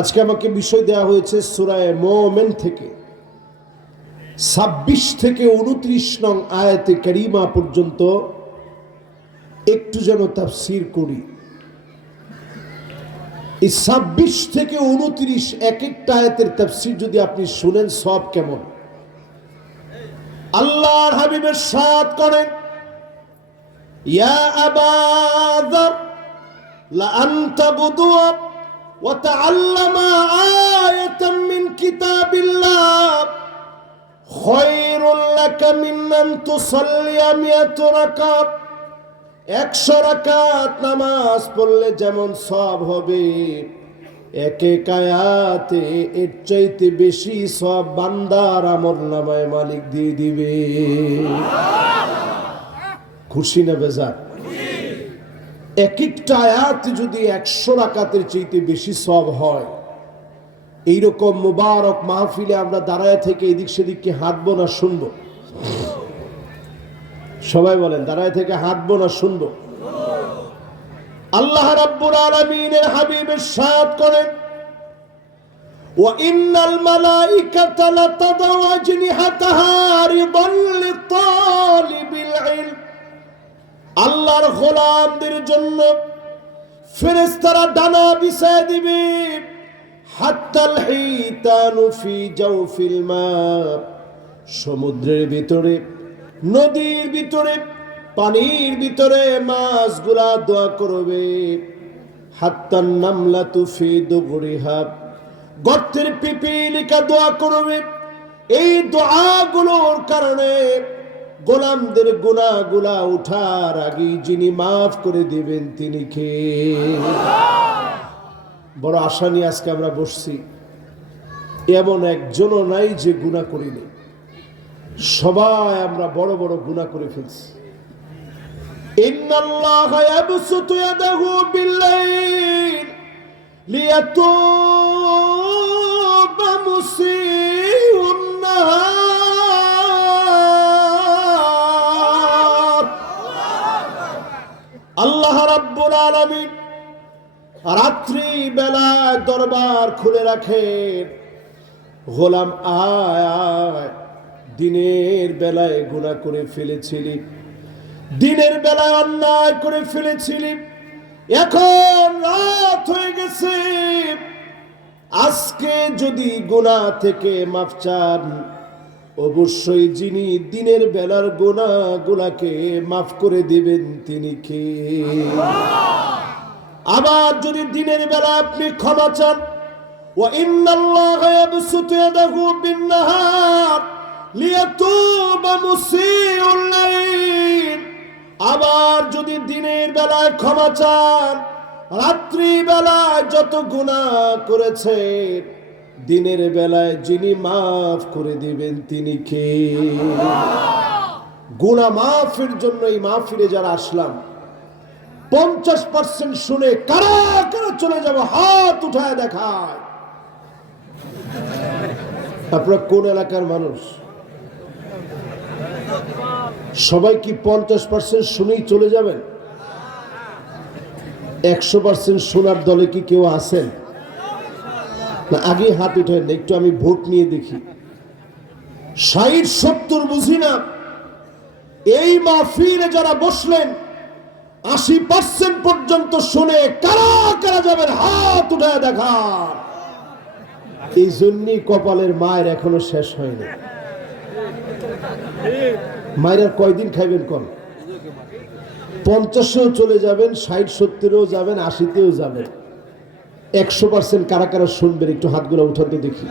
আজকে আমাকে বিষয় দেওয়া হয়েছে সূরা মুমিন থেকে ২৬ থেকে ২৯ নং আয়াতে কারিমা পর্যন্ত একটু যেন তাফসীর করি। এই ২৬ থেকে ২৯ এক একটা আয়াতের তাফসীর যদি আপনি শুনেন সব কেমন। আল্লাহর হাবিবের সাথ করেন, ইয়া আবা যার লা আনতা বুদুয়া ওয়া তাআল্লামা আয়াতাম মিন কিতাবিল্লাহ খায়রুল লাকা মিন আন তুসাল্লিয়া মিয়াত রাকাত। ১০০ রাকাত নামাজ পড়লে যেমন সওয়াব হবে, এক এক আয়াতে এর চাইতে বেশি সওয়াব বান্দার আমলনামায় মালিক দিয়ে দিবে। খুশি না বেজার? এক একটা আয়াতে যদি ১০০ রাকাতের চাইতে বেশি সওয়াব হয়, এইরকম মুবারক মাহফিলে আমরা দাঁড়ায় থেকে এদিক সেদিককে হাঁটবো না শুনবো? সবাই বলেন, দাঁড়ায় থেকে হাঁটবো না শুনবো? আল্লাহ রাব্বুল আলামিনের হাবিব ইরশাদ করেন, ওয়া ইন্নাল মালাইকাতা লাতাদাউ আজনিহাতাহা রিদাল লিতালিবিল ইলম। আল্লাহর গোলামদের জন্য ফেরেশতারা ডানা বিছায় দিবে। হাত্তাল হিতানু ফি জাওফিল মা, সমুদ্রের ভিতরে, নদীর ভিতরে, পানির ভিতরে মাছগুলা দোয়া করবে। হাত্তান নামলাতু ফি দুগরিহা, গর্তের পিপিলিকা দোয়া করবে। এই দোয়াগুলোর কারণে গোলামদের গুনাহগুলা উঠার আগে যিনি মাফ করে দিবেন তিনি কে? বড় আশা নিয়ে আজকে আমরা বসছি। এমন একজনও নাই যে গুনাহ করিনি। সবাই আমরা বড় বড় গুনাহ করে ফেলছি। ইন্নাল্লাহা ইয়াবসুতু ইয়াদাহু বিল-লাইল লিয়াতুবা মুসিউন নাহার। আল্লাহ রাব্বুল আলামিন রাত্রি বেলায় দরবার খুলে রাখেন, গোলাম আয়, দিনের বেলায় গুনাহ করে ফেলেছিলি, দিনের বেলায় অন্যায় করে ফেলেছিলি, এখন রাত হয়ে গেছে, আজকে যদি গুনাহ থেকে মাফ চান, অবশ্যই যিনি দিনের বেলার গুনাহগুলোকে মাফ করে দিবেন তিনি কে? আবার যদি দিনের বেলা আপনি ক্ষমা চান, ওয়া ইন্নাল্লাহা ইয়াবসুতু ইয়াদাহু বিন-নাহার লিয়াতুবা মুসিউল লাইল। আবার যদি দিনের বেলায় ক্ষমা চান, রাত্রি বেলায় যত গুনাহ করেছেন, দিনের বেলায় যিনি মাফ করে দিবেন তিনি কে? গুনাহ মাফের জন্য এই মাহফিলে যারা আসলাম, 50% শুনে কারা কারা চলে যাব হাত উঠায় দেখায়। আপনারা কোন এলাকার মানুষ? সবাই কি 50% শুনেই চলে যাবেন? 100% শোনার দলে কি কেউ আছেন? না, আগে হাত উঠেন, একটু আমি ভোট নিয়ে দেখি। 60-70 বুঝি না, এই মাহফিলে যারা বসলেন 80% পর্যন্ত শুনে কারা কারা যাবেন হাত উঠায় দেখা। এই জন্যই কপালের মায়ের এখনো শেষ হয়নি। মায়ের আর কয়দিন খাইবেন কোন? 50-এও চলে যাবেন, 60-70-এও যাবেন, 80-তেও যাবেন। 100% কারা কারা শুনবেন একটু হাতগুলো উঠাতে দেখি।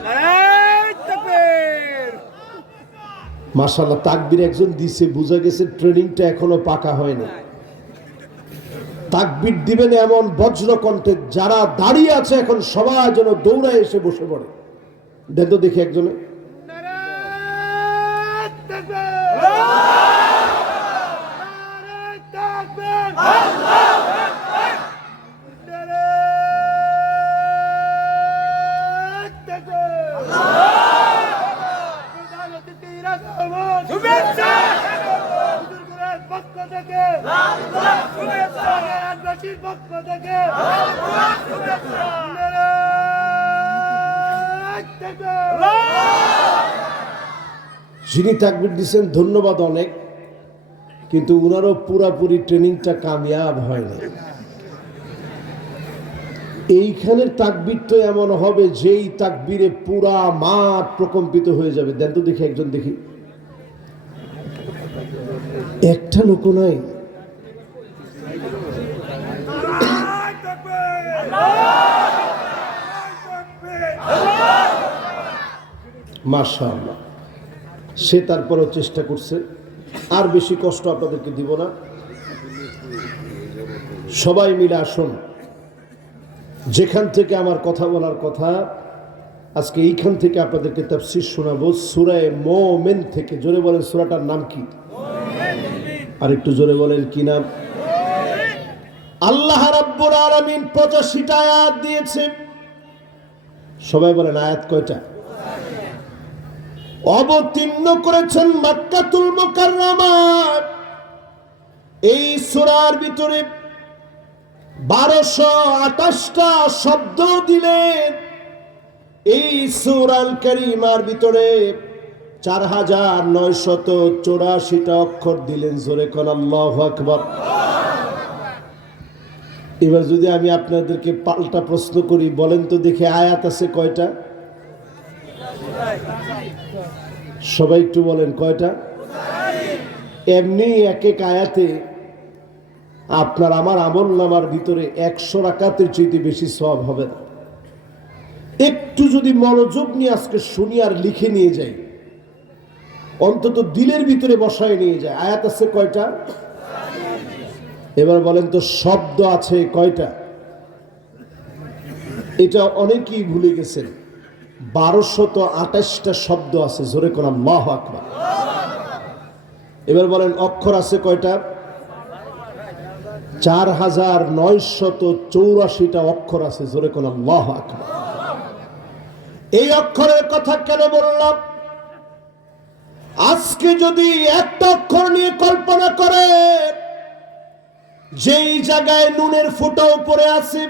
মাশাআল্লাহ, তাকবীর একজন দিছে, বুঝা গেছে ট্রেনিংটা এখনো পাকা হয়নি। তাকবীর দিবেন এমন বজ্র কণ্ঠে, যারা দাঁড়িয়ে আছে এখন সবাই যেন দৌড়ায় এসে বসে পড়ে। দেন তো দেখি একজনে। পক্ষ থেকে যিনি তাকবীর দিচ্ছেন ধন্যবাদ অনেক, কিন্তু উনারও পুরাপুরি ট্রেনিংটা কামিয়াব হয়নি। এইখানের তাকবীর তো এমন হবে যেই তাকবীরে পুরা মাঠ প্রকম্পিত হয়ে যাবে। দেন তো দেখি, একজন দেখি, একটা লোক নাই। মাশাআল্লাহ, সে তারপরও চেষ্টা করছে। আর বেশি কষ্ট আপনাদেরকে দিব না, সবাই মিলে আসুন। যেখান থেকে আমার কথা বলার কথা, আজকে এইখান থেকে আপনাদেরকে তাফসীর শোনাবো সূরা মুমিন থেকে। জোরে বলেন সূরাটার নাম কি? আর একটু জোরে বলেন কি নাম? আল্লাহ রাব্বুল আলামিন 85টা আয়াত দিয়েছে। সবাই বলেন আয়াত কয়টা? অবতীর্ণ করেছেন মক্কাতুল মুকাররমায়। এই সূরার ভিতরে 1228টা শব্দ দিলেন। এই সূরাল কারীমার ভিতরে 4984টা অক্ষর দিলেন। জোরে কোন আল্লাহু আকবার। এবার যদি আমি আপনাদেরকে পাল্টা প্রশ্ন করি, বলেন তো দেখি আয়াত আছে কয়টা? সবাই একটু বলেন কয়টা? এমনি এক এক আয়াতে আপনার আমার আমল নামার ভিতরে 100 রাকাতের চাইতে বেশি সওয়াব হবে না। একটু যদি মনোযোগ নিয়ে আজকে শুনি আর লিখে নিয়ে যাই, অন্তত দিলের ভিতরে বসায় নিয়ে যায়। আয়াত আছে কয়টা? এবার বলেন তো শব্দ আছে কয়টা? এটা অনেকেই ভুলে গেছেন। 1228টা শব্দ আছে। জোরে কোন আল্লাহু আকবার। এবার বলেন অক্ষর আছে কয়টা? 4984টা অক্ষর আছে। জোরে কোন আল্লাহু আকবার। এই অক্ষরের কথা কেন বললাম? আজকে যদি একটা অক্ষর নিয়ে কল্পনা করে, যেই জায়গায় নুনের ফোঁটা উপরে আছে,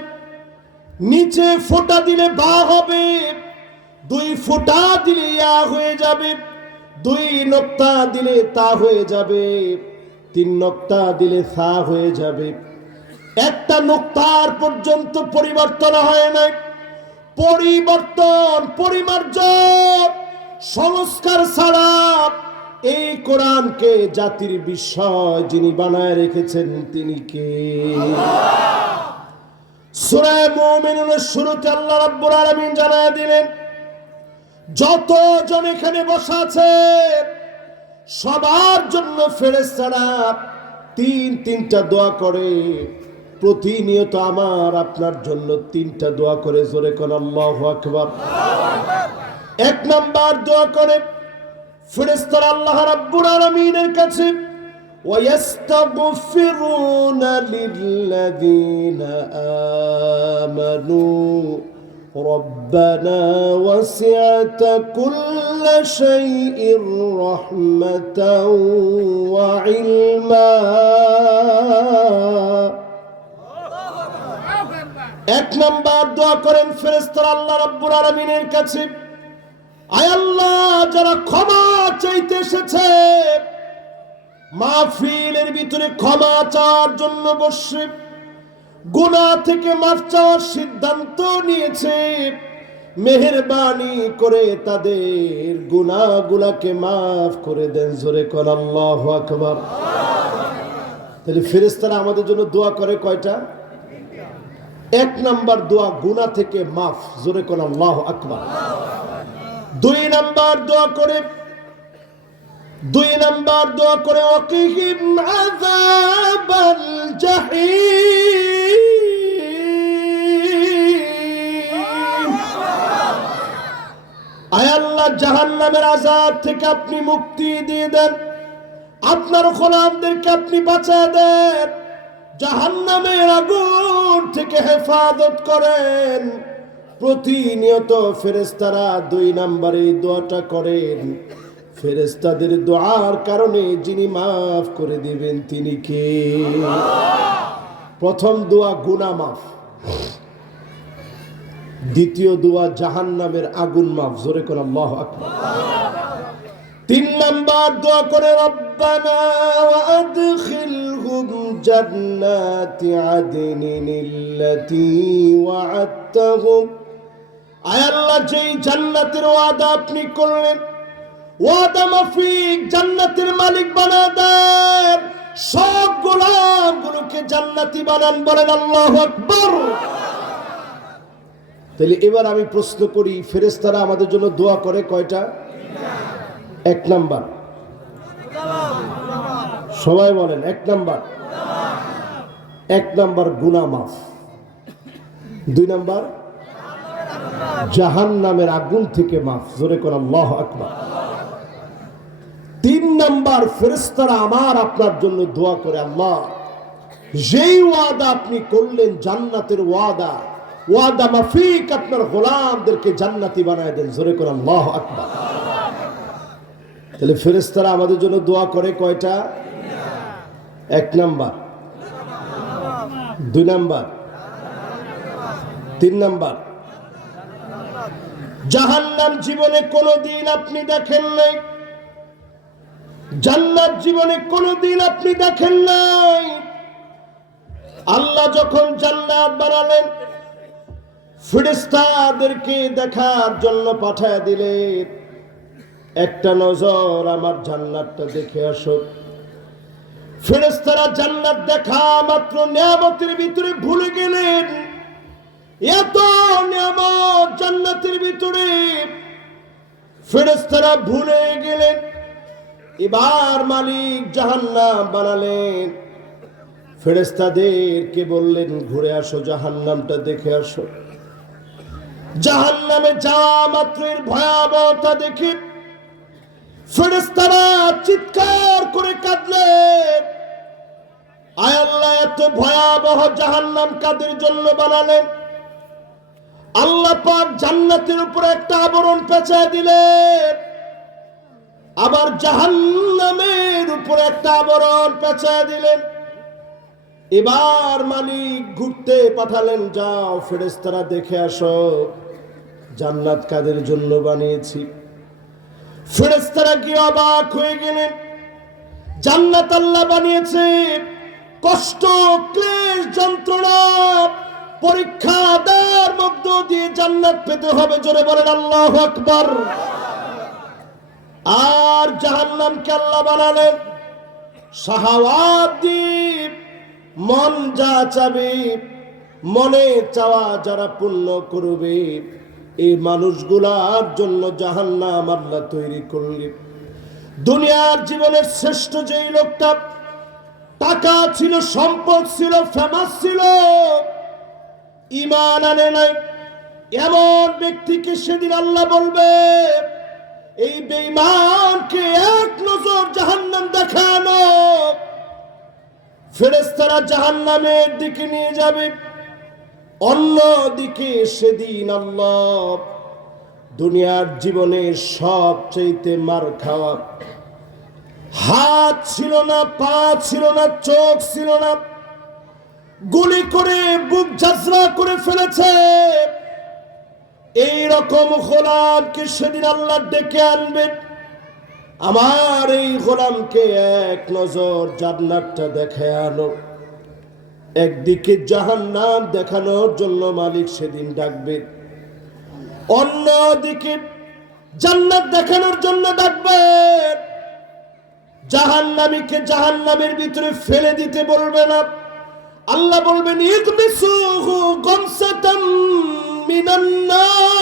নিচে ফোঁটা দিলে বা হবে, 2 ফোঁটা দিলে ইয়া হয়ে যাবে, 2 নোক্তা দিলে তা হয়ে যাবে, 3 নোক্তা দিলে সা হয়ে যাবে। একটা নোক্তার পর্যন্ত পরিবর্তন হয় নাই। পরিবর্তন, পরিমার্জন, সংস্কার ছাড়া এই কোরআনকে জাতির বিষয় যিনি বানায় রেখেছেন তিনি কে? সূরা মুমিনুনের শুরুতে আল্লাহ রাব্বুল আলামিন জানায় দিলেন, যতজন এখানে বসা আছে সবার জন্য ফেরেশতারা 3টা দোয়া করে। প্রতিনিয়ত আমার আপনার জন্য 3টা দোয়া করে। জোরে কোন আল্লাহু আকবার। 1 নাম্বার দোয়া করে ফেরেশতারা আল্লাহ রাব্বুল আলামিনের কাছে, ওয়াস্তাগফিরুনা লিল্লাযীনা আমানু রব্বানা ওয়াসি'তা কুল্লা শাইইন রাহমাতাও ওয়া ইলমা। 1 নাম্বার দোয়া করেন ফেরেশতারা আল্লাহ রাব্বুল আলামিনের কাছে, আয় আল্লাহ, যারা ক্ষমা চাইতে এসেছে, মাহফিলের ভিতরে ক্ষমা চাওয়ার জন্য বসে গুনাহ থেকে মাফ চাওয়ার সিদ্ধান্ত নিয়েছে, মেহেরবানি করে তাদের গুনাহগুলোকে মাফ করে দেন। জোরে কোন আল্লাহু আকবার। তাহলে ফেরেশতারা আমাদের জন্য দোয়া করে কয়টা? 1 নাম্বার দোয়া গুনাহ থেকে মাফ। জোরে কোন আল্লাহু আকবার। 2 নাম্বার দোয়া করে ওয়াকিহিম আযাবাল জাহিম। আয় আল্লাহ, জাহান্নামের আযাব থেকে আপনি মুক্তি দিয়ে দেন, আপনার গোলামদেরকে আপনি বাঁচিয়ে দেন, জাহান্নামের আগুন থেকে হেফাজত করেন। প্রতিনিয়ত ফেরেশতারা 2 নম্বরে দোয়াটা করেন। ফেরেশতাদের দোয়ার কারণে যিনি মাফ করে দিবেন তিনি কে? প্রথম দোয়া গুনাহ মাফ, দ্বিতীয় দোয়া জাহান্নামের আগুন মাফ। জোরে করে আল্লাহু আকবার। তিন নাম্বার দোয়া করে রব্বানা ওয়া আদখিলহুম জান্নাতি আদনিনিল্লাতী ওয়া'আদতাহুম। আয় আল্লাহ, যেই জান্নাতের ওয়াদা আপনি করলেন, ওয়াদা মাফিক জান্নাতের মালিক বানা দেন, সব গোলামগুলোকে জান্নাতি বানান। বলেন আল্লাহু আকবার। তাহলে এবার আমি প্রশ্ন করি, ফেরেশতারা আমাদের জন্য দোয়া করে কয়টা? এক নাম্বার, সবাই বলেন এক নাম্বার, এক নাম্বার গুনাহ মাফ। দুই নাম্বার জাহান্নামের আগুন থেকে মাফ। জোরে কোন আল্লাহু আকবার। তিন নাম্বার, ফেরেশতারা আমার আপনার জন্য দোয়া করে, আল্লাহ যেই ওয়াদা আপনি করলেন জান্নাতের ওয়াদা, ওয়াদা মাফিক আপনার গোলামদেরকে জান্নাতি বানায় দেন। জোরে কোন আল্লাহু আকবার। তাহলে ফেরেশতারা আমাদের জন্য দোয়া করে কয়টা? এক নাম্বার, দুই নাম্বার, তিন নাম্বার। জাহান্নাম জীবনে কোনোদিন আপনি দেখেন নাই, জান্নাত জীবনে কোনোদিন আপনি দেখেন নাই। আল্লাহ যখন জান্নাত বানালেন, ফেরেশতাদেরকে দেখার জন্য পাঠায় দিলেন, একটা নজর আমার জান্নাতটা দেখে আসো। ফেরেশতারা জান্নাত দেখা মাত্র নিয়ামতের ভিতরে ভুলে গেলেন। এত নিয়ামত জান্নাতের ভিতরে ফেরেশতারা ভুলে গেলেন। এবার মালিক জাহান্নাম বানালেন, ফেরেশতাদেরকে বললেন ঘুরে আসো, জাহান্নামটা দেখে আসো। জাহান্নামে যাওয়া মাত্র এর ভয়াবহতা দেখে ফেরেশতারা চিৎকার করে কাঁদলেন, আয় আল্লাহ, এত ভয়াবহ জাহান্নাম কাদের জন্য বানালেন? আল্লাহ পাক জান্নাতের উপরে একটা আবরণ পেঁচায় দিলেন, আবার জাহান্নামের উপরে একটা আবরণ পেঁচায় দিলেন। এবার মালিক ঘুরতে পাঠালেন, যাও ফেরেশতারা দেখে আসো জান্নাত কাদের জন্য বানিয়েছি। ফেরেশতারা গিয়ে অবাক হয়ে গেলেন। জান্নাত আল্লাহ বানিয়েছে কষ্ট, ক্লেশ, যন্ত্রণা, পরীক্ষা দেওয়ার মধ্য দিয়ে জান্নাত পেতে হবে। জোরে বলেন আল্লাহু আকবার। আর জাহান্নামকে আল্লাহ বানালেন শাহাওয়াত দিয়ে, মন যা চাবে, মনে চাওয়া যারা পূর্ণ করবে, এই মানুষগুলার জন্য জাহান্নাম আল্লাহ তৈরি করলেন। দুনিয়ার জীবনের শ্রেষ্ঠ যেই লোকটা, টাকা ছিল, সম্পদ ছিল, ফেমাস ছিল, ঈমান আনে নাই, এমন ব্যক্তিকে সেদিন আল্লাহ বলবে, এই বেঈমানকে এক নজর জাহান্নাম দেখানো। ফেরেশতারা জাহান্নামের দিকে নিয়ে যাবে, অন্যদিকে সেদিন আল্লাহ দুনিয়ার জীবনের সবচেয়ে মার খাওয়া, হাত ছিল না, পা ছিল না, চোখ ছিল না, গুলি করে বুক ঝাঁঝরা করে ফেলেছে, এই রকম গোলামকে সেদিন আল্লাহ ডেকে আনবেন, আমার এই গোলামকে এক নজর জান্নাতটা দেখে আনো। একদিকে জাহান্নাম দেখানোর জন্য মালিক সেদিন ডাকবেন, অন্যদিকে জান্নাত দেখানোর জন্য ডাকবেন। জাহান্নামীকে জাহান্নামের ভিতরে ফেলে দিতে বলবে না, আল্লাহ বলবেন ইগমিসুহু গামসাতাম মিনান নার।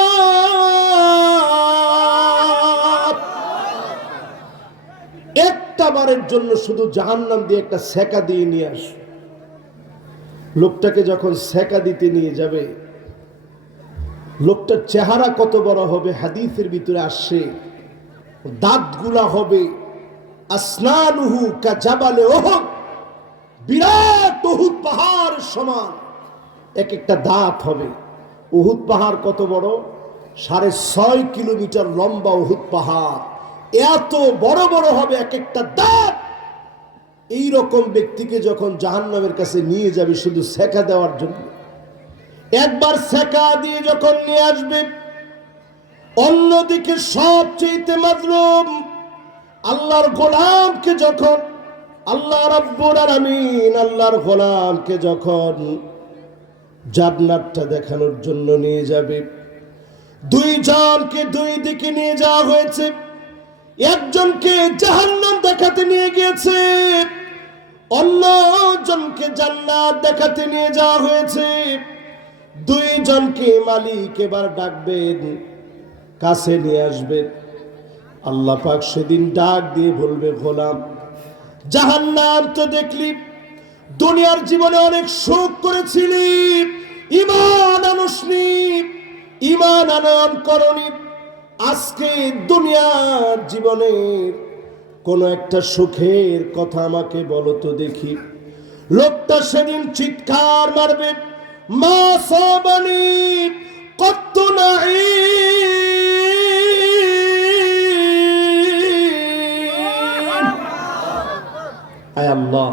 একটা বারের জন্য শুধু জাহান্নাম দিয়ে একটা সেকা দিয়ে নিয়ে আস। লোকটাকে যখন সেকা দিতে নিয়ে যাবে, লোকটার চেহারা কত বড় হবে হাদিসের ভিতরে আসছে, দাঁতগুলা হবে আসনানুহু কাজাবালে উহুদ, বিরাট উহুদ পাহাড় সমান এক একটা দাঁত হবে। উহুদ পাহাড় কত বড়? 6.5 কিলোমিটার লম্বা উহুদ পাহাড়, এত বড় বড় হবে এক একটা দাঁত। এই রকম ব্যক্তিকে যখন জাহান্নামের কাছে নিয়ে যাবে শুধু সেকা দেওয়ার জন্য, একবার সেকা দিয়ে যখন নিয়ে আসবে, অন্যদিকে সবচেয়ে মাজলুম আল্লাহর গোলামকে যখন আল্লাহ রাব্বুল আলামিন আল্লাহর গোলামকে যখন জান্নাতটা দেখানোর জন্য নিয়ে যাবে, দুইজনকে দুই দিকে নিয়ে যাওয়া হয়েছে। একজনকে জাহান্নাম দেখাতে নিয়ে গিয়েছে, অন্যজনকে জান্নাত দেখাতে নিয়ে যাওয়া হয়েছে। দুইজনকে মালিক এবার ডাকবেন, কাছে নিয়ে আসবেন। আল্লাহ পাক সেদিন ডাক দিয়ে বলবে, গোলাম জাহান্নাম তো দেখলি, দুনিয়ার জীবনে অনেক সুখ করেছিলি, ঈমান আনসনি, ঈমান আনয়ন করনি। আজকে দুনিয়ার জীবনের কোন একটা সুখের কথা আমাকে বলো তো দেখি। লোকটা সেদিন চিৎকার মারবে, মা সাবানি কত নাই। আয় আল্লাহ,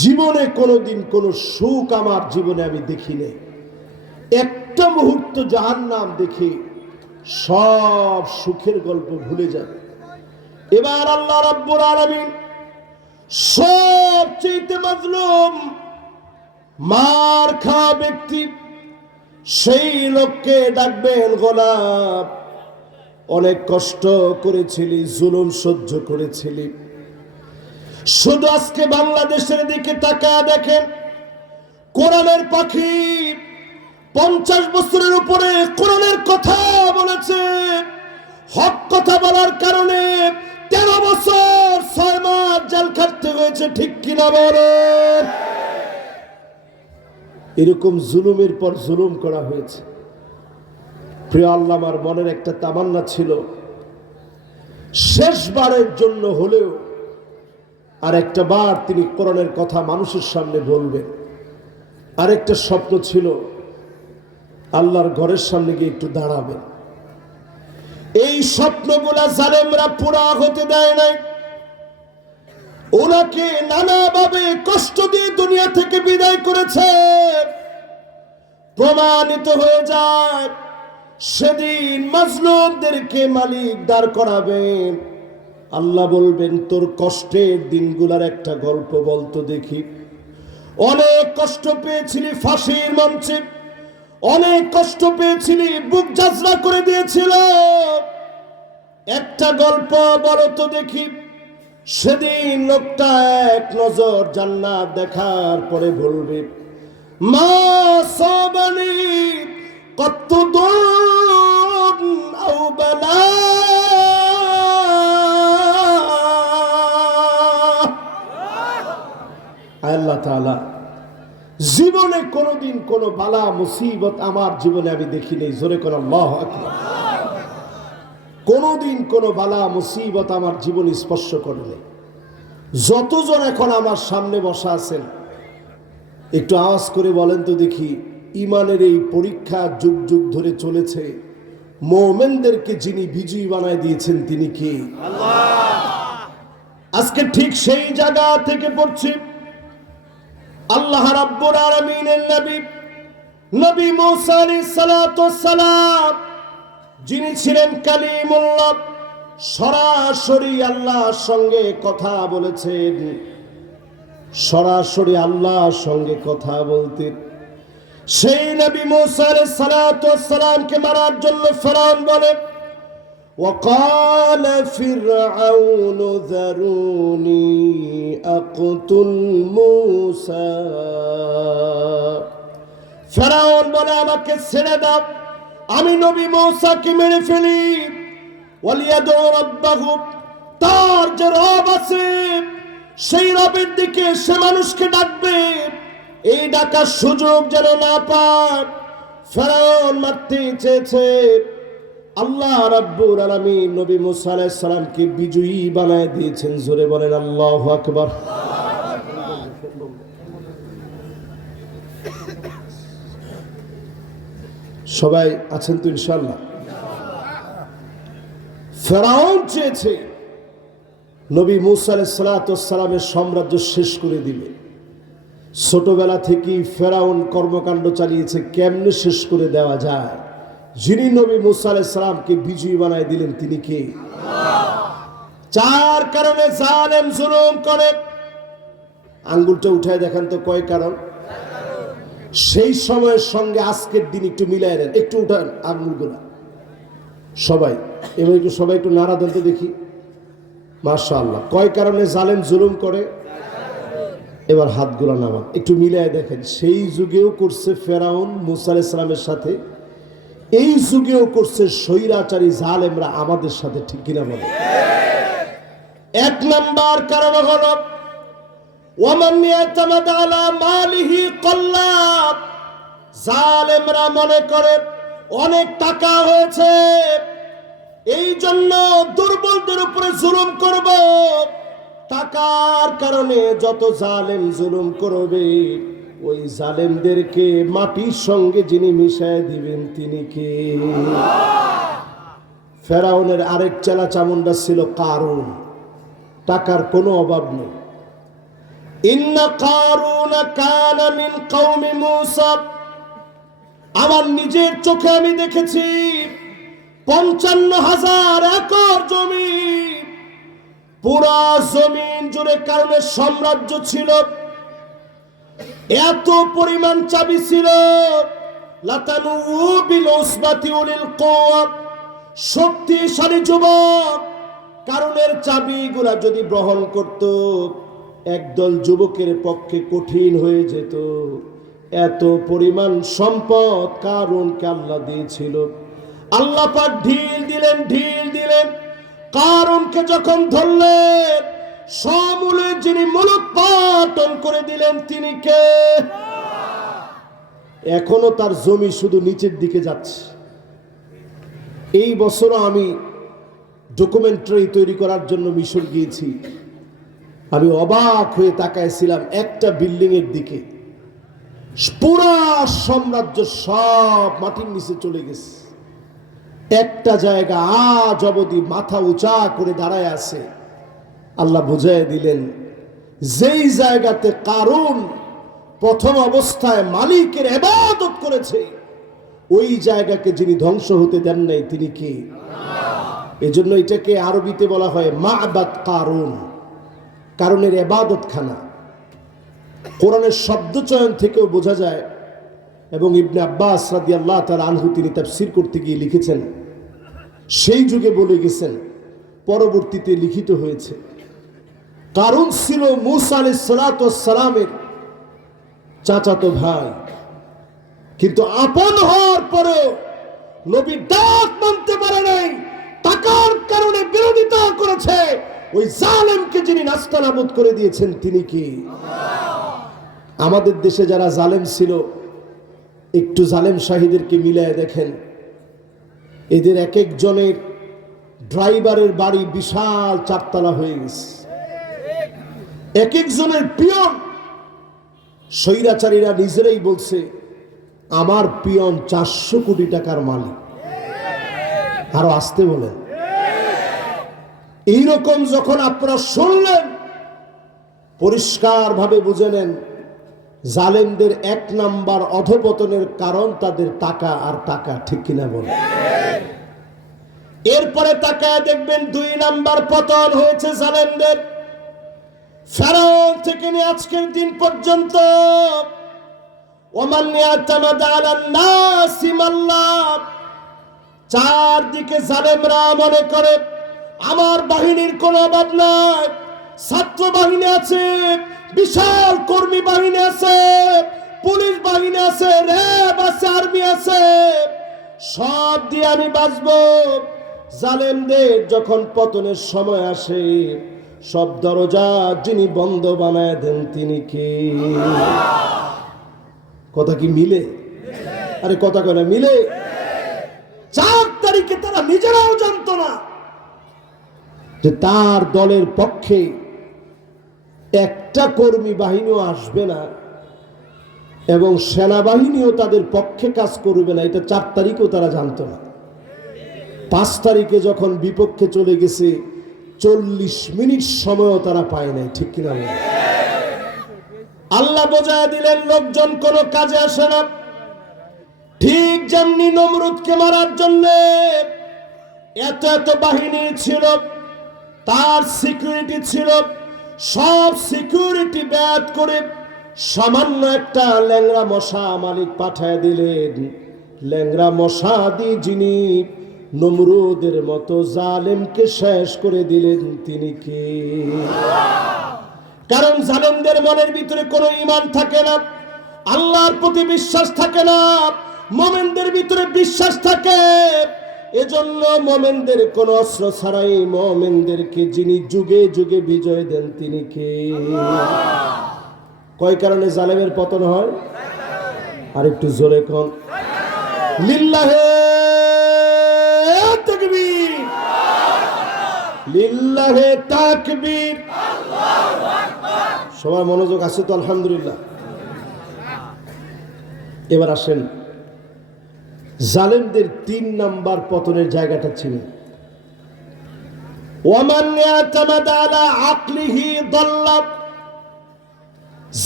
জীবনে কোনোদিন কোনো সুখ আমার জীবনে আমি দেখি নাই। একটা মুহূর্ত জাহান্নাম দেখে সব সুখের গল্প ভুলে যাবে। এবার আল্লাহ রাব্বুল আলামিন সবচেয়ে মাজলুম, মার খাওয়া ব্যক্তি, সেই লোককে ডাকবেন, গোলাম অনেক কষ্ট করেছিলি, জুলুম সহ্য করেছিলি, শুধু আজকে বাংলাদেশের দিকে তাকায় দেখেন, কোরআনের পাখি 50 বছরের উপরে কোরআনের কথা বলেছে। হক কথা বলার কারণে 13 বছর 6 মাস জেল খাটতে হয়েছে, ঠিক কিনা বলেন? এরকম জুলুমের পর জুলুম করা হয়েছে। প্রিয় আল্লাহ, আমার মনের একটা তামান্না ছিল, শেষবারের জন্য হলেও আর একটা বার তিনি কোরআনের কথা মানুষের সামনে বলবেন। আরেকটা স্বপ্ন ছিল, আল্লাহর ঘরের সামনে গিয়ে একটু দাঁড়াবেন। এই স্বপ্নগুলা জালেমরা পুরা হতে দেয় নাই। ওনাকে নানাভাবে কষ্ট দিয়ে দুনিয়া থেকে বিদায় করেছে। প্রমাণিত হয়ে যায়, সেদিন মাজলুমদেরকে মালিক দাঁড় করাবেন। আল্লাহ বলবেন, তোর কষ্টের দিনগুলার একটা গল্প বলতো দেখি। অনেক কষ্ট পেয়েছিলি ফাঁসির মঞ্চে, অনেক কষ্ট পেয়েছিলি, বুক জাজরা করে দিয়েছিল, একটা গল্প বলো তো দেখি। সেদিন লোকটা এক নজর জান্নাত দেখার পরে বলবে, মা সাবানি কত দুন আও বালা। আল্লাহ তাআলা, জীবনে কোনোদিন কোনো বালা মুসিবত আমার জীবনে আমি দেখি নেই। জোরে করে আল্লাহু আকবার। কোনোদিন কোনো বালা মুসিবত আমার জীবন স্পর্শ করে নেই। যতজন এখন আমার সামনে বসা আছেন, একটু আওয়াজ করে বলেন তো দেখি, ইমানের এই পরীক্ষা যুগ যুগ ধরে চলেছে, মুমিনদেরকে যিনি বিজয়ী বানায় দিয়েছেন তিনি কে? আল্লাহ। আজকে ঠিক সেই জায়গা থেকে পড়ছি, আল্লাহ রাব্বুল আলামিনের নবী মুসা আলাইহিস সালাতু ওয়াস সালাম, যিনি ছিলেন কালিমুল্লাহ, সরাসরি আল্লাহর সঙ্গে কথা বলেছেন, সরাসরি আল্লাহর সঙ্গে কথা বলতেন। সেই নবী মুসা আলাইহিস সালাতু ওয়াস সালামকে মারার জন্য ফিরআউন বলে, وقال فرعون ذروني أقتل موسى। ফিরআউন বলে, আমাকে ছেড়ে দাও, আমি নবী মুসাকে মেরে ফেলি। ওয়ালিয়াদু রাব্বাহু, তার যে রব আছে সেই রবের দিকে সে মানুষকে ডাকবে, এই ডাকার সুযোগ যেন না পায়। ফিরআউন মারতে চেয়েছে, আল্লাহ রাব্বুল আলামিন নবী মুসা আলাইহিস সালামকে বিজয়ী বানায় দিয়েছেন। জোরে বলেন আল্লাহু আকবার। সবাই আছেন তো ইনশাআল্লাহ? ফিরআউন চেয়েছে নবী মুসা আলাইহিস সালামের সাম্রাজ্য শেষ করে দিবে। ছোটবেলা থেকেই ফিরআউন কর্মকাণ্ড চালিয়েছে, কেমনে শেষ করে দেওয়া যায়। যিনি নবী মুসা আলাইহিস সালামকে বিজয়ী বানায় দিলেন তিনি কে? আল্লাহ। চার কারণে জালেম জুলুম করে। আঙ্গুলটা উঠায় দেখান তো কয় কারণ। সেই সময়ের সঙ্গে আজকের দিন একটু মিলাই দেন, একটু উঠান আঙ্গুলগুলা সবাই, এবার একটু সবাই একটু নাড়া দেন তো দেখি। মাশাআল্লাহ, কয় কারণে জালেম জুলুম করে? এবার হাতগুলা নামান, একটু মিলাই দেখেন। সেই যুগেও করছে ফেরাউন মুসা আলাইহিস সালামের সাথে, এই যুগেও করছে স্বৈরাচারী জালেমরা আমাদের সাথে, ঠিক কিনা বলে? এক নাম্বার কারণ হলো ওয়ামান ইয়াতামাদ আলা মালিহি কল্লাব। জালেমরা মনে করে অনেক টাকা হয়েছে, এই জন্য দুর্বলদের উপরে জুলুম করব। টাকার কারণে যত জালেম জুলুম করবে, ওই জালেমদেরকে মাটির সঙ্গে যিনি মিশায় দিবেন তিনি কে? ফেরাউনের আরেক চেলা চামুন্ডা ছিল কারুন। টাকার কোনো অভাব নেই। ইন্না কারুন কানা মিন কওমি মূসা। আমার নিজের চোখে আমি দেখেছি 55,000 একর জমি, পুরা জমিন জুড়ে কারণের সাম্রাজ্য ছিল। এত পরিমাণ চাবি ছিল, লাতানু বিল উসবাতি উলিল কুওয়া। শক্তিশালী যুবক কারণের চাবিগুলা যদি গ্রহণ করত, একদল যুবকের পক্ষে কঠিন হয়ে যেত। এত পরিমাণ সম্পদ কারুনকে আল্লাহ দিয়েছিল। আল্লাহ পাক ঢিল দিলেন। কারুনকে যখন ধরলেন, সমূলে যিনি মূলোৎপাটন করে দিলেন তিনি কে? এখনো তার জমি শুধু নিচের দিকে যাচ্ছে। এই বছরও আমি ডকুমেন্টারি তৈরি করার জন্য মিশর গিয়েছি। আমি অবাক হয়ে তাকাইছিলাম একটা বিল্ডিং এর দিকে, পুরা সাম্রাজ্য সব মাটির নিচে চলে গেছে। একটা জায়গা আজ অবধি মাথা উঁচা করে দাঁড়ায় আছে। আল্লাহ বুঝাই দিলেন, যেই জায়গাতে কারুন প্রথম অবস্থায় মালিকের ইবাদত করেছে, ওই জায়গাকে যিনি ধ্বংস হতে দেন নাই তিনি কে? এজন্য এটাকে আরবিতে বলা হয় মা'বাদ কারুন, কারুনের ইবাদতখানা। কোরআনের শব্দ চয়ন থেকেও বোঝা যায়, এবং ইবনে আব্বাস রাদিয়াল্লাহু তাআলা আনহু তিনি তাফসীর করতে গিয়ে লিখেছেন, সেই যুগে বলে গেছেন, পরবর্তীতে লিখিত হয়েছে। কারুন ছিল মূসা আলাইহিস সালাতু ওয়াস সালামের চাচাতো ভাই, কিন্তু আপন হওয়ার পরেও নবীর ডাক মানতে পারে নাই। টাকার কারণে বিরোধিতা করেছে। ওই জালেমকে যিনি নাস্তানাবুদ করে দিয়েছেন তিনি কি? আমাদের দেশে যারা জালেম ছিল, একটু জালেম শাহীদেরকে মিলায় দেখেন। এদের এক একজনের ড্রাইভারের বাড়ি বিশাল চারতলা হয়ে গেছে। এক একজনের পিয়ন, স্বৈরাচারীরা নিজেরাই বলছে আমার পিয়ন 400 কোটি টাকার মালিক। আরো আসতে বলেন। এইরকম যখন আপনারা শুনলেন, পরিষ্কার ভাবে বুঝে নেন, জালেমদের এক নাম্বার অধপতনের কারণ তাদের টাকা আর টাকা, ঠিক কিনা বলেন? এরপরে তাকায় দেখবেন 2 নাম্বার পতন হয়েছে জালেমদের। ফেরাউন থেকে নিয়ে আজকের দিন পর্যন্ত ওমান ইয়াতামাদ আলান নাসি মাল্লাহ, চারদিকে জালেমরা মনে করে আমার বাহিনীর কোনো অভাব নাই। ছাত্র বাহিনী আছে, বিশাল কর্মী বাহিনী আছে, পুলিশ বাহিনী আছে, র্যাব আছে, আর্মি আছে, সব দিয়ে আমি বাঁচবো। জালেমদের যখন পতনের সময় আসে, সব দরজা যিনি বন্ধ বানায় দেন তিনি কে? কথা কি মিলে? আরে কথা কয় মিলে? 4 তারিখে তারা নিজেরাও জানতো না যে তার দলের পক্ষে একটা কর্মী বাহিনীও আসবে না এবং সেনাবাহিনীও তাদের পক্ষে কাজ করবে না। এটা 4 তারিখেও তারা জানতো না। 5 তারিখে যখন বিপক্ষে চলে গেছে, 40 মিনিট সময়ও তারা পায় নাই, ঠিক কিনা? আল্লাহ বোঝায় দিলেন লোকজন কোনো কাজে আসে না। ঠিক যেমনি নমরুদকে মারার জন্য এত এত বাহিনী ছিল, তার সিকিউরিটি ছিল, সব সিকিউরিটি ব্যাট করে সামান্য একটা ল্যাংড়া মশা মালিক পাঠায় দিলেন। ল্যাংড়া মশা দিয়ে যিনি নমরুদের মতো জালেমকে শেষ করে দিলেন, তিনি কে? কারণ জালেমদের মনের ভিতরে কোনো ঈমান থাকে না, আল্লাহর প্রতি বিশ্বাস থাকে না, মুমিনদের ভিতরে বিশ্বাস থাকে। এজন্য মুমিনদের কোন অস্ত্র ছাড়াই মুমিনদেরকে যিনি যুগে যুগে বিজয় দেন, তিনি কে? কয় কারণে জালেমের পতন হয়? আর একটু জোরে কোন লিল্লাহে তাকবীর, লিল্লাহে তাকবীর। সবার মনোযোগ আছে তো? আলহামদুলিল্লাহ। এবার আসেন, জালেমদের 3 নাম্বার পতনের জায়গাটা ছিল ওয়ামান ইয়াতামাদা আলা আকলিহি দাল্লা।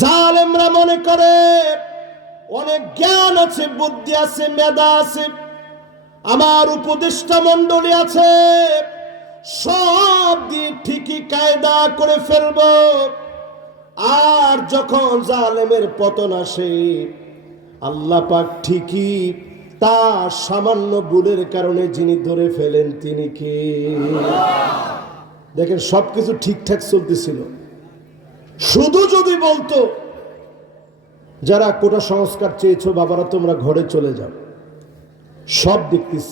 জালেমরা মনে করে অনেক জ্ঞান আছে, বুদ্ধি আছে, মেধা আছে, আমার উপদেষ্টা মণ্ডলী আছে, সব দিয়ে ঠিকই কায়দা করে ফেলবো। আর যখন জালেমের পতন আসে, আল্লাহ পাক ঠিকই তার সামান্য ভুলের কারণে যিনি ধরে ফেলেন, তিনি কে? দেখেন, সবকিছু ঠিকঠাক চলতেছিল, শুধু যদি বলতো যারা কোটা সংস্কার চেয়েছো বাবারা তোমরা ঘরে চলে যাও, সব দেখতিস,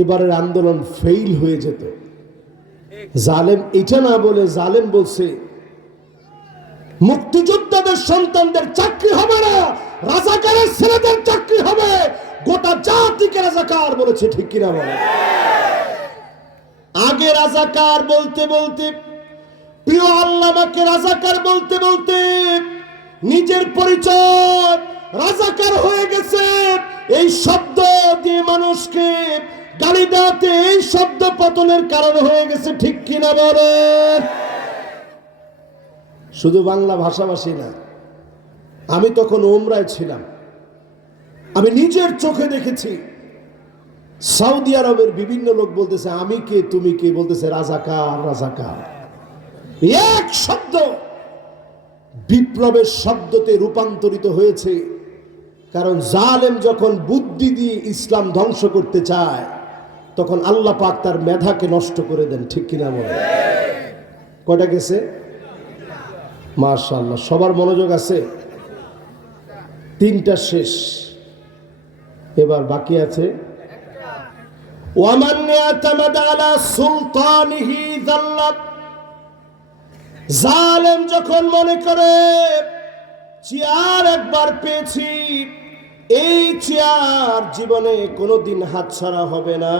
এবারের আন্দোলন ফেইল হয়ে যেত। জালেম এটা না বলে জালেম বলছে মুক্তিযোদ্ধাদের সন্তানদের চাকরি হবে না, রাজাকারের ছেলেদের চাকরি হবে। গোটা জাতিকে রাজাকার বলেছে, ঠিক কিনা বলে? আগে রাজাকার বলতে বলতে, প্রিয় আল্লামাকে রাজাকার বলতে বলতে নিজের পরিচয় রাজাকার হয়ে গেছে। এই শব্দ দিয়ে মানুষকে গালি দেওয়াতে এই শব্দ পতনের কারণ হয়ে গেছে, ঠিক কিনা বলে? শুধু বাংলা ভাষাভাষী না, আমি তখন উমরায় ছিলাম, আমি নিজের চোখে দেখেছি সৌদি আরবের বিভিন্ন লোক বলতেছে আমি কে তুমি কে, বলতেছে রাজাকার রাজাকার। এক শব্দ বিপ্লবের শব্দতে রূপান্তরিত হয়েছে। কারণ জালেম যখন বুদ্ধি দিয়ে ইসলাম ধ্বংস করতে চায়, তখন আল্লাহ পাক তার মেধাকে নষ্ট করে দেন, ঠিক কিনা বলে? কয়টা গেছে? মাশাআল্লাহ, সবার মনোযোগ আছে। 3টা শেষ, এবার বাকি আছে ওয়ামান ইয়াতামাদা আলা সুলতানিহি যাল্লাত। জালেম যখন মনে করে চেয়ার একবার পেয়েছি, এই চেয়ার জীবনে কোনোদিন হাতছাড়া হবে না,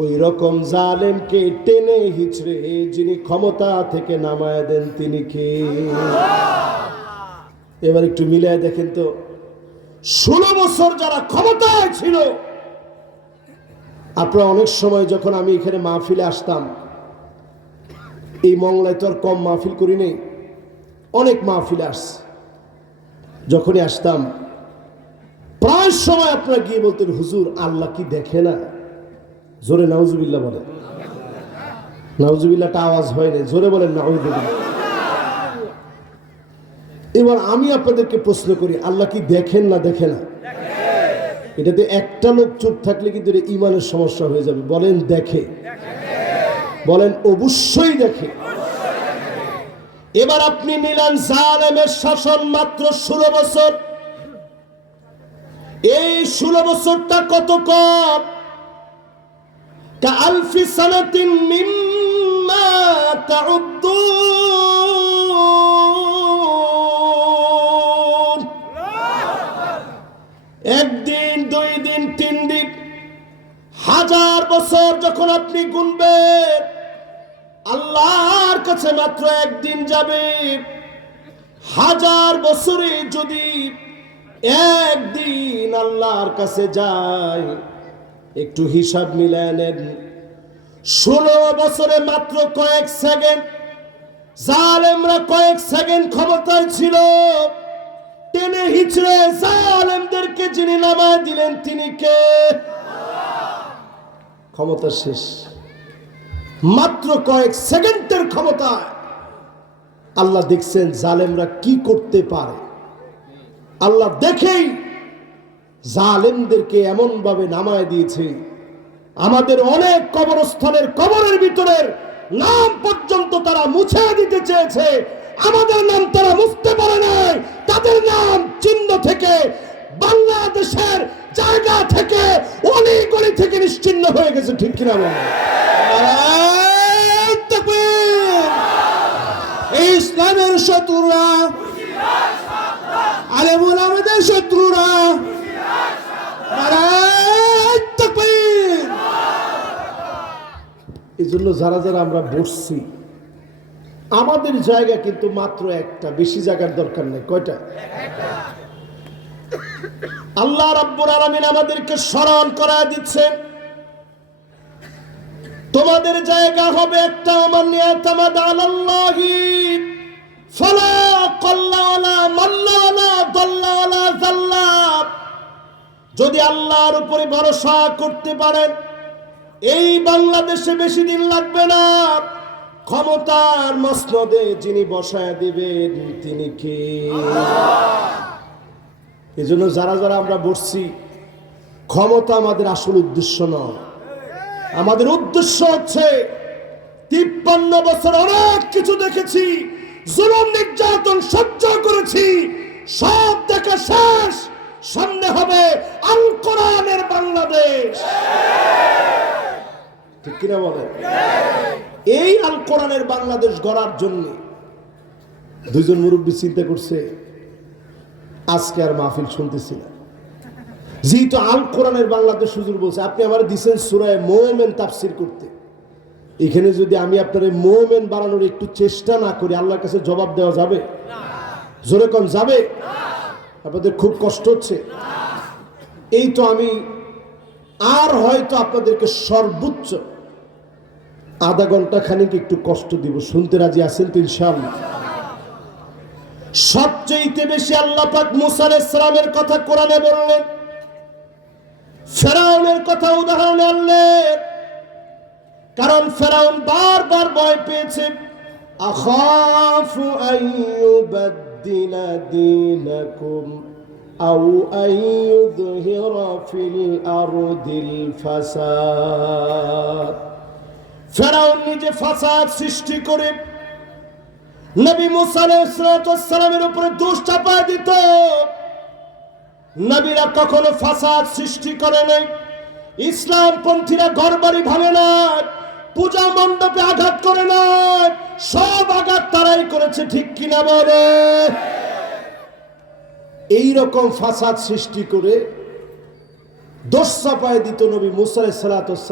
ওই রকম জালেমকে টেনে হিচড়ে যিনি ক্ষমতা থেকে নামায় দেন, তিনি কে? এবার একটু মিলায় দেখেন তো, 16 বছর যারা ক্ষমতায় ছিল, আপনারা অনেক সময় যখন আমি এখানে মাহফিলে আসতাম, এই মংলায় তো আর কম মাহফিল করি নেই, অনেক মাহফিলে আসছে, যখনই আসতাম প্রায় সময় আপনারা গিয়ে বলতেন হুজুর আল্লাহ কি দেখে না? জোরে নাউজুবিল্লাহ বলেন। নাউজুবিল্লাহটা আওয়াজ হয় না, জোরে বলেন নাউজুবিল্লাহ। এবার আমি আপনাদেরকে প্রশ্ন করি, আল্লাহ কি দেখেন না দেখে না? এটাতে একটা লোক চুপ থাকলে কিন্তু এটা ইমানের সমস্যা হয়ে যাবে। বলেন দেখে, বলেন অবশ্যই দেখে। এবার আপনি মিলান জালেমের শাসন মাত্র 16 বছর, এই 16 বছরটা কত কম? কাআলফি সানাতিন মিম্মা তাউদ্দুন। একদিন, 2 দিন, 3 দিন, 1000 বছর যখন আপনি গুনবেন, আল্লাহর কাছে মাত্র একদিন যাবে। 1000 বছরে যদি একদিন আল্লাহর কাছে যায়, একটু হিসাব মিলায় নেন। 16 বছরে মাত্র কয়েক সেকেন্ড, জালেমরা কয়েক সেকেন্ড ক্ষমতায় ছিল, টেনে হিচড়ে জালেমদেরকে যিনি নামায় দিলেন, তিনি কে? ক্ষমতা শেষ। মাত্র কয়েক সেকেন্ডের ক্ষমতায় আল্লাহ দেখছেন জালেমরা কি করতে পারে। আল্লাহ দেখেই জালেমদেরকে এমন ভাবে নামায় দিয়েছে, আমাদের অনেক কবরস্থানের কবরের ভিতরের নাম পর্যন্ত তারা মুছে দিতে চেয়েছে, আমাদের নাম তারা মুছতে পারে নাই। তাদের নাম চিহ্ন থেকে বাংলাদেশের জায়গা থেকে অলিগলি থেকে নিশ্চিহ্ন হয়ে গেছে। ঠিক কিনা বলেন? এই ইসলামের শত্রুরা, আলেমুল আমাদের শত্রুরা, এই জন্য যারা যারা আমরা বসছি, আমাদের জায়গা কিন্তু মাত্র একটা, বেশি জায়গার দরকার নেই। কয়টা? আল্লাহ রাব্বুল আলামিন আমাদেরকে স্মরণ করা দিচ্ছেন, তোমাদের জায়গা হবে একটা। মান ইয়াতামাদ আলাল্লাহি ফালা ক্বাল্লা ওয়ালা মাল্লা ওয়ালা দাল্লা ওয়ালা যাল্লা। যদি আল্লাহর উপরে ভরসা করতে পারেন, এই বাংলাদেশে বেশি দিন লাগবে না। ক্ষমতার মসনদে যিনি বসায় দিবেন তিনি কে? এই জন্য যারা যারা আমরা বসছি, ক্ষমতা আমাদের আসল উদ্দেশ্য নয়। আমাদের উদ্দেশ্য হচ্ছে 53 বছর অনেক কিছু দেখেছি, জুলুম নির্যাতন সহ্য করেছি, সব দেখা শেষ। সামনে হবে আল কোরআনের বাংলাদেশ। ঠিক কিনা বলে? এই আল কোরআনের বাংলাদেশ গড়ার জন্য দুইজন মুরব্বী চিন্তা করছে, আজকে আর মাহফিল শুনতেছি না, যেহেতু আল কোরআনের বাংলাদেশ হুজুর বলছে, আপনি আমার দিচ্ছেন সূরা মুমিন তাফসীর করতে, এখানে যদি আমি আপনার মুমিন বানানোর একটু চেষ্টা না করি, আল্লাহর কাছে জবাব দেওয়া যাবে? জোরে কোন যাবে? আপনাদের খুব কষ্ট হচ্ছে? এই তো আমি আর হয়তো আপনাদেরকে সর্বোচ্চ আধা ঘন্টা খানিক একটু কষ্ট দিব। শুনতে রাজি আছেন তো ইনশাআল্লাহ? সবচেয়ে বেশি আল্লাহ পাক মুসা আলাইহিস সালামের কথা কোরআনে বললেন, ফেরাউনের কথা উদাহরণ আনলেন, কারণ ফেরাউন বারবার ভয় পেয়েছে। আখাফু আইয়ুবাদদিলা দীনাকুম আও আইয়ুযহিরা ফিল আরদিল ফাসাদ। ফেরাউন নিজে ফাসাদ সৃষ্টি করে নবী মুসা আলাইহিস সালামের উপরে দোষ চাপায় দিত। নবীরা কখনো ফাসাদ সৃষ্টি করে নাই। ইসলাম পন্থীরা ঘরবাড়ি ভাঙে না, পূজা মণ্ডপে আঘাত করে না, সব আঘাত তারাই করেছে। ঠিক কিনা বলে? এইরকম ফাসাদ সৃষ্টি করে দোষ চাপায় দিত নবী মুসা আলাইহিস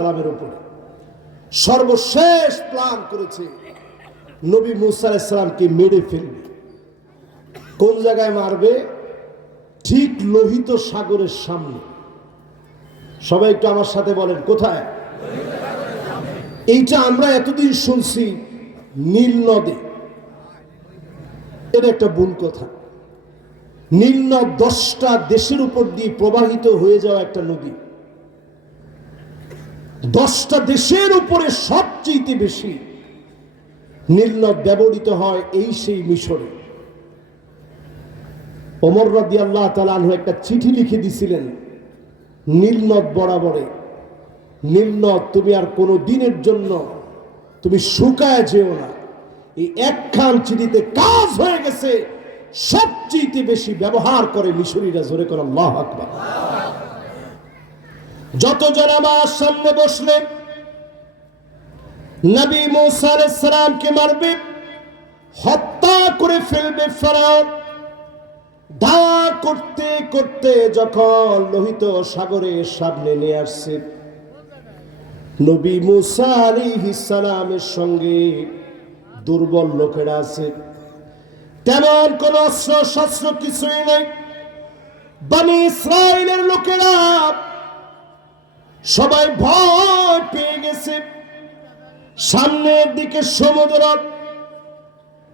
সালামের উপরে। সর্বশেষ প্ল্যান করেছে নবী মুসা আলাইহিস সালামকে মেরে ফেলবে। কোন জায়গায় মারবে? ঠিক লোহিত সাগরের সামনে। সবাই একটু আমার সাথে বলেন, কোথায়? এইটা আমরা এতদিন শুনছি নীল নদে, এটা একটা ভুল কথা। নীল নদ 10টা দেশের উপর দিয়ে প্রবাহিত হয়ে যাওয়া একটা নদী। 10টা দেশের উপরে সবচেয়ে বেশি নীল নদ ব্যবহৃত হয় এই সেই মিশরে। ওমর রাদিয়াল্লাহু তাআলা আনহু একটা চিঠি লিখে দিয়েছিলেন নীল নদ বরাবরে, নীল নদ তুমি আর কোনো দিনের জন্য তুমি শুকায় যেও না। এই একখান চিঠিতে কাজ হয়ে গেছে। সবচেয়ে বেশি ব্যবহার করে মিশরীরা। জোরে করে আল্লাহু আকবার। যতজন আমার সামনে বসলেন নবী মুসা আলাইহিস সালামকে মারবে, হত্যা করে ফেলবে ফেরাউন। দাওয়া করতে করতে যখন লোহিত সাগরের সামনে নিয়ে আসছে, নবী মুসা আলাইহিস সালামের সঙ্গে দুর্বল লোকেরা আছে, তেমন কোন অস্ত্র শস্ত্র কিছুই নেই। বনি ইসরাইলের লোকেরা সবাই ভয় পেয়ে গেছে। সামনের দিকে সমুদ্র,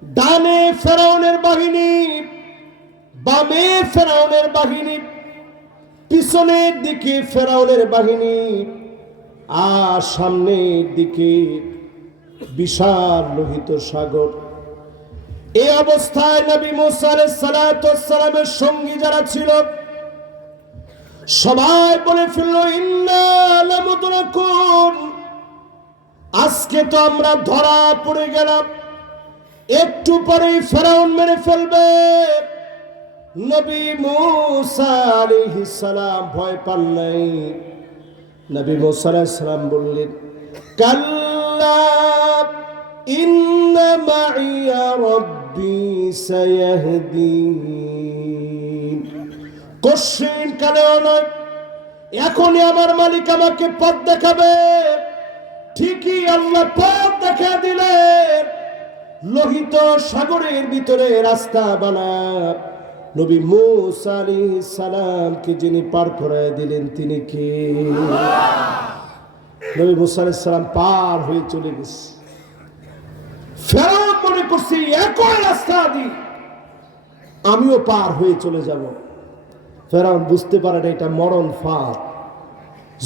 ডানে ফেরাউনের বাহিনী, বামে ফেরাউনের বাহিনী, পিছনের দিকে ফেরাউনের বাহিনী, আর সামনের দিকে বিশাল লোহিত সাগর। এই অবস্থায় নবী মুসা আলাইহিস সালাতু ওয়াস সালামের সঙ্গী যারা ছিল সবাই বলে ফেলল, ইন্না লামুদরাকুন, আজকে তো আমরা ধরা পড়ে গেলাম, একটু পরেই ফেরাউন মেরে ফেলবে। নবী মুসা আলাইহিস সালাম ভয় পান নাই। নবী মুসা আলাইহিস সালাম বললেন, কাল্লা ইন্না মাইয়া রাব্বি সায়াহদিন, কোশ্চিন কালেও নয়, এখনই আমার মালিক আমাকে পথ দেখাবে। ঠিকই আল্লাহ পথ দেখা দিলেন, লোহিত সাগরের ভিতরে রাস্তা বানায় নবী মুসা আলাইহিস সালামকে যিনি পার করে দিলেন তিনি কে? নবী মুসা আলাইহিস সালাম পার হয়ে চলে গেছে। ফেরাউন মনে করছে একই রাস্তা দিয়ে আমিও পার হয়ে চলে যাব। ফেরাউন বুঝতে পারে না এটা মরণ ফাঁদ।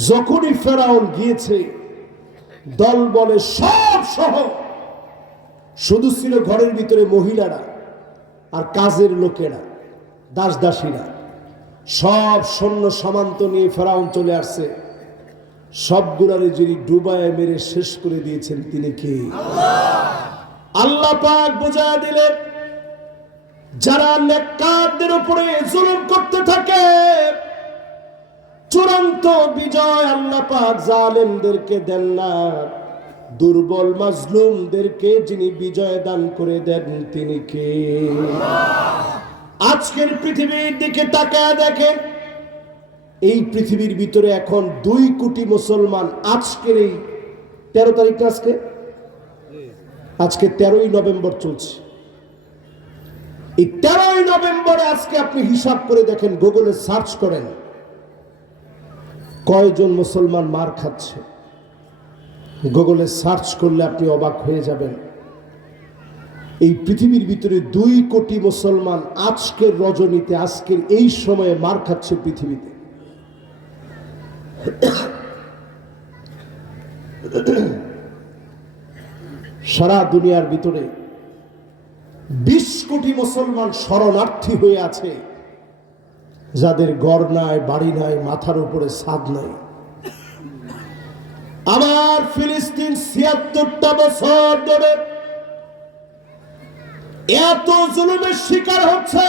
যখনই ফেরাউন গিয়েছে দল বলে সব সহ, শুধু ছিল ঘরের ভিতরে মহিলারা আর কাজের লোকেরা, দাস দাসীরা, সব সৈন্য সামন্ত নিয়ে ফেরাউন চলে আসছে। সবগুলারে যিনি ডুবায় মেরে শেষ করে দিয়েছেন তিনি কে? আল্লাহ পাক বুঝা দিলেন, যারা নেককারদের উপরে জুলুম করতে থাকে চূড়ান্ত বিজয় আল্লাহ পাক জালেমদেরকে দেন না, দুর্বল মাজলুমদেরকে যিনি বিজয় দান করে দেন তিনি কে? আজকের পৃথিবীর দিকে তাকায় দেখেন, এই পৃথিবীর ভিতরে এখন 2 কোটি মুসলমান। আজকের এই 13 তারিখ, আজকে 13ই নভেম্বর চলছে। এই 13ই নভেম্বরে আজকে আপনি হিসাব করে দেখেন, গুগলে সার্চ করেন কয়জন মুসলমান মার খাচ্ছে। গুগলে সার্চ করলে আপনি অবাক হয়ে যাবেন। এই পৃথিবীর ভিতরে 2 কোটি মুসলমান আজকের রজনীতে, আজকের এই সময়ে মার খাচ্ছে পৃথিবীতে। সারা দুনিয়ার ভিতরে 20 কোটি মুসলমান শরণার্থী হয়ে আছে, যাদের ঘর নাই, বাড়ি নাই, মাথার উপরে ছাদ নাই। আমার ফিলিস্তিন 76টা বছর ধরে এত জুলুমের শিকার হচ্ছে।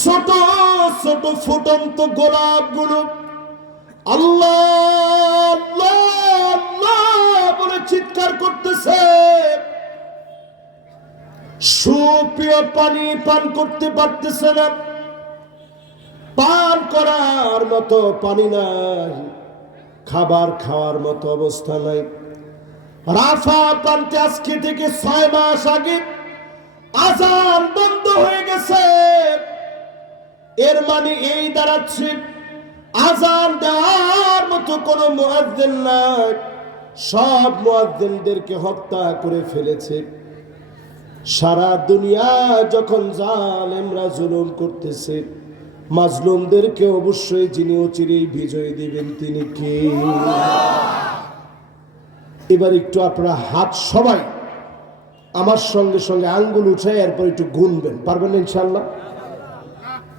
ছোট ছোট ফুটন্ত গোলাপগুলো আল্লাহ আল্লাহ আল্লাহ বলে চিৎকার করতেছে। সুপ্রিয় পানি পান করতে পারতেছে না, পান করার মতো পানি নাই, খাবার খাওয়ার মতো অবস্থা নাই। রাফা প্রান্তে আজকে থেকে 6 মাস আগে আযান বন্ধ হয়ে গেছে। এর মানে এই দাঁড়াচ্ছে আযান দেওয়ার মতো কোনো মুয়াজ্জিন নাই, সব মুয়াজ্জিনদেরকে হত্যা করে ফেলেছে। সারা দুনিয়া যখন জালেমরা জুলুম করতেছে, মাজলুমদেরকে অবশ্যই যিনি অচিরেই বিজয় দিবেন তিনি কে? এবার একটু আপনারা হাত সবাই আমার সঙ্গে সঙ্গে আঙ্গুল উঠায় এরপর একটু গুনবেন, পারবেন না ইনশাল্লাহ?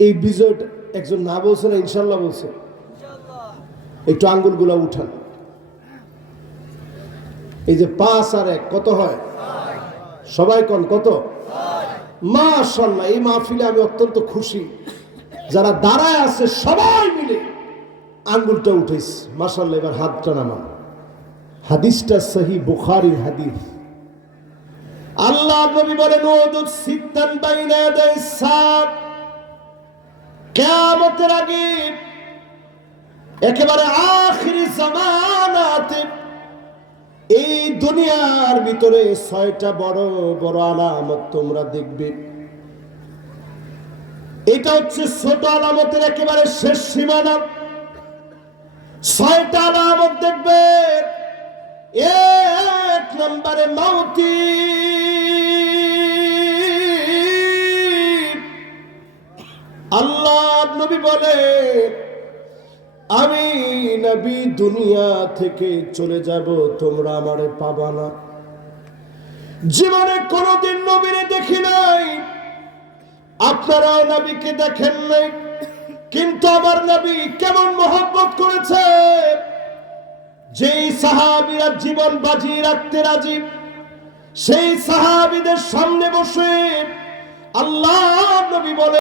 এই বিজয়টা একজন না বলছে না ইনশাল্লাহ বলছে? একটু আঙ্গুলগুলা উঠান। এই যে 5 আর 1 কত হয়? সবাই কোন কত? মাশাআল্লাহ। এই মাহফিলে আমি অত্যন্ত খুশি, যারা দাঁড়ায় আছে সবাই মিলে আঙ্গুলটা উঠেছে মাশাআল্লাহ। এবার হাতটা নামান। হাদিসটা সহিহ বুখারীর হাদিস। আল্লাহ নবী বলেন, ওয়াদুদ সিত্তান বাইনা ইয়াদাইস সাত, কিয়ামতের আগে একেবারে আখিরি জামানাতে এই দুনিয়ার ভিতরে 6টা বড় বড় আলামত তোমরা দেখবে। এটা হচ্ছে ছোট আলামতের একেবারে শেষ সীমানা। 6টা আলামত দেখবে। 1 নম্বরে মাউতি, আল্লাহ নবী বলে আমি নবী দুনিয়া থেকে চলে যাব, তোমরা আমারে পাবা না। জীবনে কোনোদিন নবীরে দেখি নাই, আপনারাও নবীকে দেখেন নাই, কিন্তু আমার নবী কেমন মহব্বত করেছে। যেই সাহাবীরা জীবন বাজি রাখতে রাজি, সেই সাহাবীদের সামনে বসে আল্লাহ নবী বলে